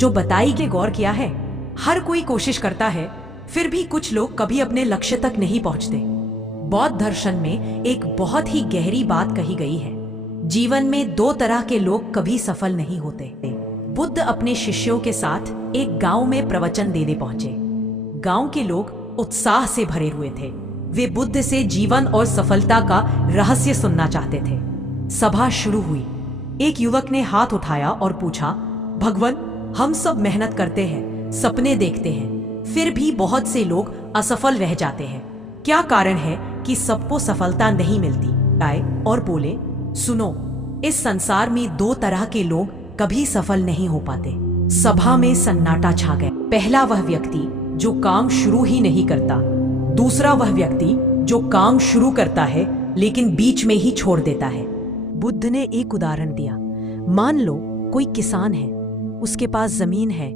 जो बताई के गौर किया है? हर कोई कोशिश करता है, फिर भी कुछ लोग कभी अपने लक्ष्य तक नहीं पहुंचते। बौद्ध दर्शन में एक बहुत ही गहरी बात कही गई है। जीवन में दो तरह के लोग कभी सफल नहीं होते। बुद्ध अपने शिष्यों के साथ एक गांव में प्रवचन देने पहुंचे। गांव के लोग उत्साह से भरे हुए थे। वे बुद्ध से जीवन और सफलता का रहस्य सुनना चाहते थे। सभा शुरू हुई। एक युवक ने हाथ उठाया और पूछा, भगवान, हम सब मेहनत करते हैं, सपने देखते हैं, फिर भी बहुत से लोग असफल रह जाते हैं। क्या कारण है कि सबको सफलता नहीं मिलती? आए और बोले, सुनो, इस संसार में दो तरह के लोग कभी सफल नहीं हो पाते। सभा में सन्नाटा छा गया। पहला वह व्यक्ति जो काम शुरू ही नहीं करता, दूसरा वह व्यक्ति जो काम शुरू करता है लेकिन बीच में ही छोड़ देता है। बुद्ध ने एक उदाहरण दिया। मान लो कोई किसान है, उसके पास जमीन है,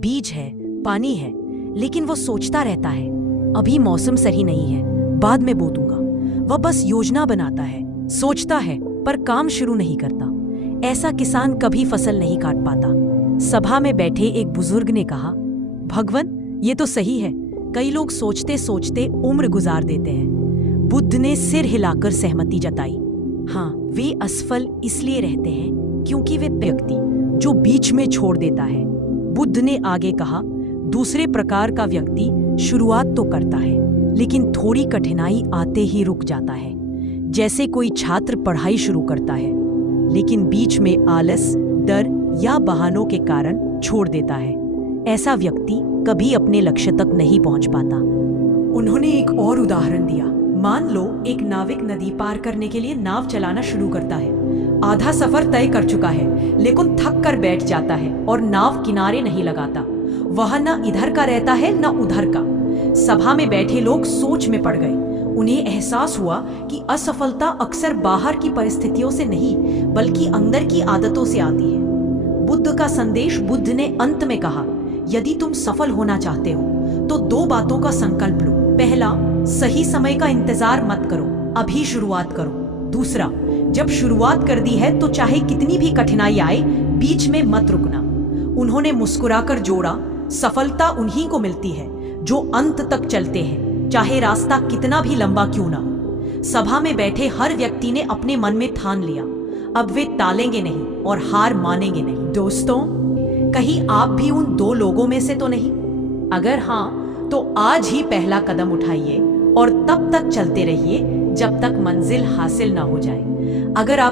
बीज है, पानी है, लेकिन वो सोचता रहता है, अभी मौसम सही नहीं है, बाद में बो दूंगा। वह बस योजना बनाता है, सोचता है, पर काम शुरू नहीं करता। ऐसा किसान कभी फसल नहीं काट पाता। सभा में बैठे एक बुजुर्ग ने कहा, भगवान, ये तो सही है, कई लोग सोचते सोचते उम्र गुजार देते हैं। बुद्ध ने सिर हिलाकर सहमति जताई। हाँ, वे असफल इसलिए रहते हैं क्योंकि वे व्यक्ति जो बीच में छोड़ देता है। बुद्ध ने आगे कहा, दूसरे प्रकार का व्यक्ति शुरुआत तो करता है लेकिन थोड़ी कठिनाई आते ही रुक जाता है। जैसे कोई छात्र पढ़ाई शुरू करता है लेकिन बीच में आलस, डर या बहानों के कारण छोड़ देता है। ऐसा व्यक्ति कभी अपने लक्ष्य तक नहीं पहुंच पाता। उन्होंने एक और उदाहरण दिया। मान लो एक नाविक नदी पार करने के लिए नाव चलाना शुरू करता है। आधा सफर तय कर चुका है लेकिन थक कर बैठ जाता है और नाव किनारे नहीं लगाता। वह न इधर का रहता है न उधर का। सभा में बैठे लोग सोच में पड़ गए। उन्हें एहसास हुआ कि असफलता अक्सर बाहर की परिस्थितियों से नहीं बल्कि अंदर की आदतों से आती है। बुद्ध का संदेश। बुद्ध ने अंत में कहा, यदि तुम सफल होना चाहते हो तो दो बातों का संकल्प लो। पहला, सही समय का इंतजार मत करो, अभी शुरुआत करो। दूसरा, जब शुरुआत कर दी है तो चाहे कितनी भी कठिनाई आए, बीच में मत रुकना। उन्होंने मुस्कुराकर जोड़ा, सफलता उन्हीं को मिलती है जो अंत तक चलते हैं, चाहे रास्ता कितना भी लंबा क्यों ना हो। सभा में बैठे हर व्यक्ति ने अपने मन में ठान लिया, अब वे टालेंगे नहीं और हार मानेंगे नहीं। दोस्तों, कहीं आप भी उन दो लोगों में से तो नहीं? अगर हाँ, तो आज ही पहला कदम उठाइए और तब तक चलते रहिए जब तक मंजिल हासिल ना हो जाए। अगर आप